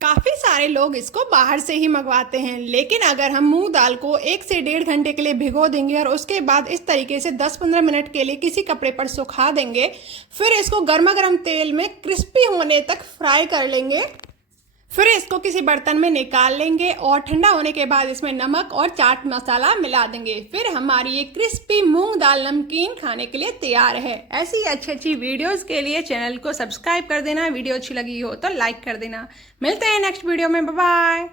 काफ़ी सारे लोग इसको बाहर से ही मंगवाते हैं, लेकिन अगर हम मूंग दाल को 1 से 1.5 घंटे के लिए भिगो देंगे और उसके बाद इस तरीके से 10-15 मिनट के लिए किसी कपड़े पर सुखा देंगे, फिर इसको गर्मा गर्म तेल में क्रिस्पी होने तक फ्राई कर लेंगे। फिर इसको किसी बर्तन में निकाल लेंगे और ठंडा होने के बाद इसमें नमक और चाट मसाला मिला देंगे। फिर हमारी ये क्रिस्पी मूंग दाल नमकीन खाने के लिए तैयार है। ऐसी अच्छी अच्छी वीडियोस के लिए चैनल को सब्सक्राइब कर देना। वीडियो अच्छी लगी हो तो लाइक कर देना। मिलते हैं नेक्स्ट वीडियो में। Bye bye.